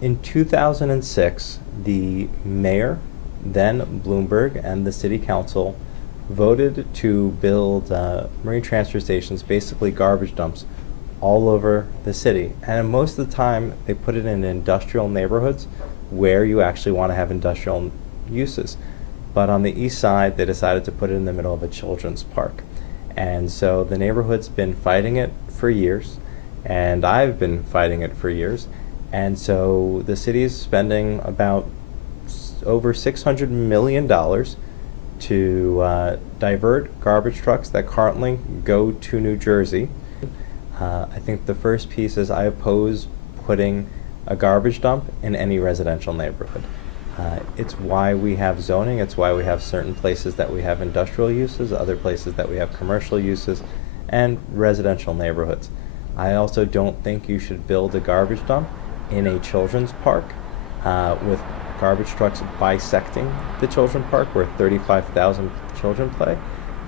In 2006, the mayor, then Bloomberg, and the city council voted to build marine transfer stations, basically garbage dumps, all over the city. And most of the time, they put it in industrial neighborhoods where you actually want to have industrial uses. But on the east side, they decided to put it in the middle of a children's park. And so the neighborhood's been fighting it for years, and I've been fighting it for years. And so the city is spending about over $600 million to divert garbage trucks that currently go to New Jersey. I think the first piece is I oppose putting a garbage dump in any residential neighborhood. It's why we have zoning, it's why we have certain places that we have industrial uses, other places that we have commercial uses, and residential neighborhoods. I also don't think you should build a garbage dump in a children's park with garbage trucks bisecting the children's park where 35,000 children play.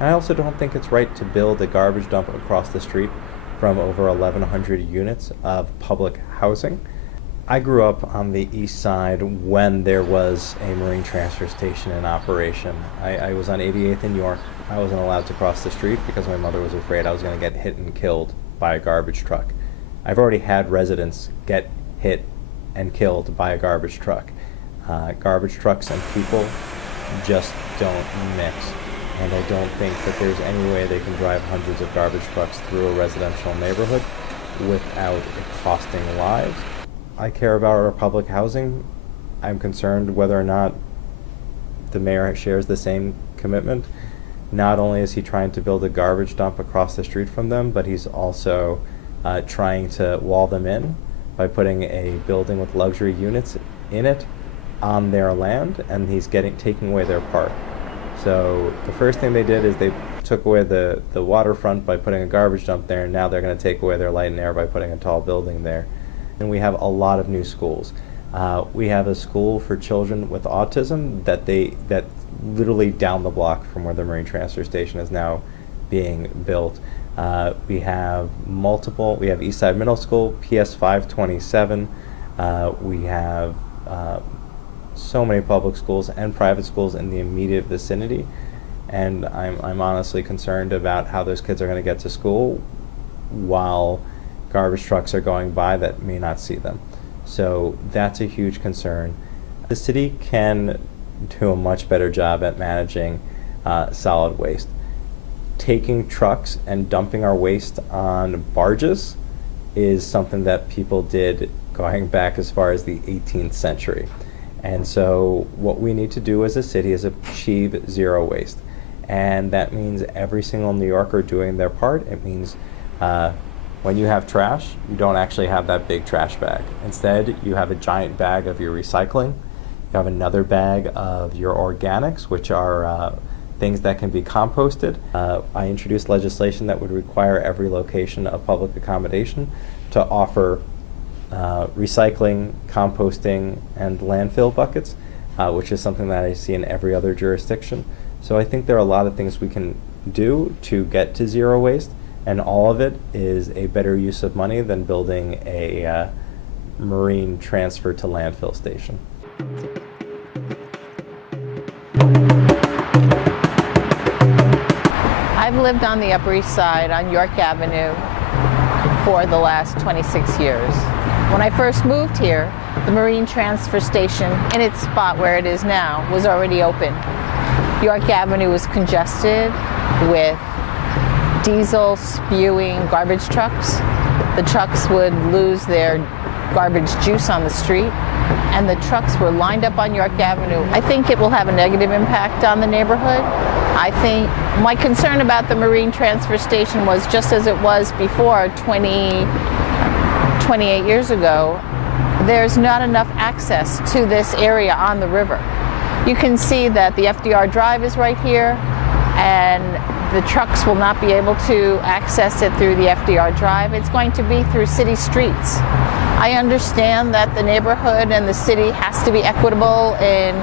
And I also don't think it's right to build a garbage dump across the street from over 1,100 units of public housing. I grew up on the east side when there was a marine transfer station in operation. I was on 88th in York. I wasn't allowed to cross the street because my mother was afraid I was going to get hit and killed by a garbage truck. I've already had residents get hit and killed by a garbage truck. Garbage trucks and people just don't mix. And I don't think that there's any way they can drive hundreds of garbage trucks through a residential neighborhood without it costing lives. I care about our public housing. I'm concerned whether or not the mayor shares the same commitment. Not only is he trying to build a garbage dump across the street from them, but he's also trying to wall them in by putting a building with luxury units in it on their land, and he's taking away their park. So the first thing they did is they took away the waterfront by putting a garbage dump there, and now they're going to take away their light and air by putting a tall building there. And we have a lot of new schools. We have a school for children with autism that literally down the block from where the marine transfer station is now being built. We have Eastside Middle School, PS 527. We have so many public schools and private schools in the immediate vicinity, and I'm honestly concerned about how those kids are going to get to school while garbage trucks are going by that may not see them. So that's a huge concern. The city can do a much better job at managing solid waste. Taking trucks and dumping our waste on barges is something that people did going back as far as the 18th century. And so what we need to do as a city is achieve zero waste. And that means every single New Yorker doing their part. It means when you have trash, you don't actually have that big trash bag. Instead, you have a giant bag of your recycling. You have another bag of your organics, which are things that can be composted. I introduced legislation that would require every location of public accommodation to offer recycling, composting, and landfill buckets, which is something that I see in every other jurisdiction. So I think there are a lot of things we can do to get to zero waste, and all of it is a better use of money than building a marine transfer to landfill station. I've lived on the Upper East Side on York Avenue for the last 26 years. When I first moved here, the marine transfer station in its spot where it is now was already open. York Avenue was congested with diesel spewing garbage trucks. The trucks would lose their garbage juice on the street, and the trucks were lined up on York Avenue. I think it will have a negative impact on the neighborhood. I think my concern about the marine transfer station was just as it was before 28 years ago. There's not enough access to this area on the river. You can see that the FDR Drive is right here, and the trucks will not be able to access it through the FDR Drive. It's going to be through city streets. I understand that the neighborhood and the city has to be equitable in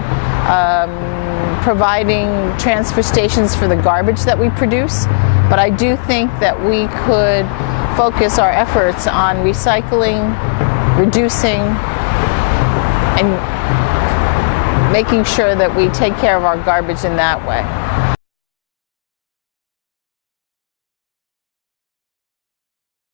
providing transfer stations for the garbage that we produce, but I do think that we could focus our efforts on recycling, reducing, and making sure that we take care of our garbage in that way.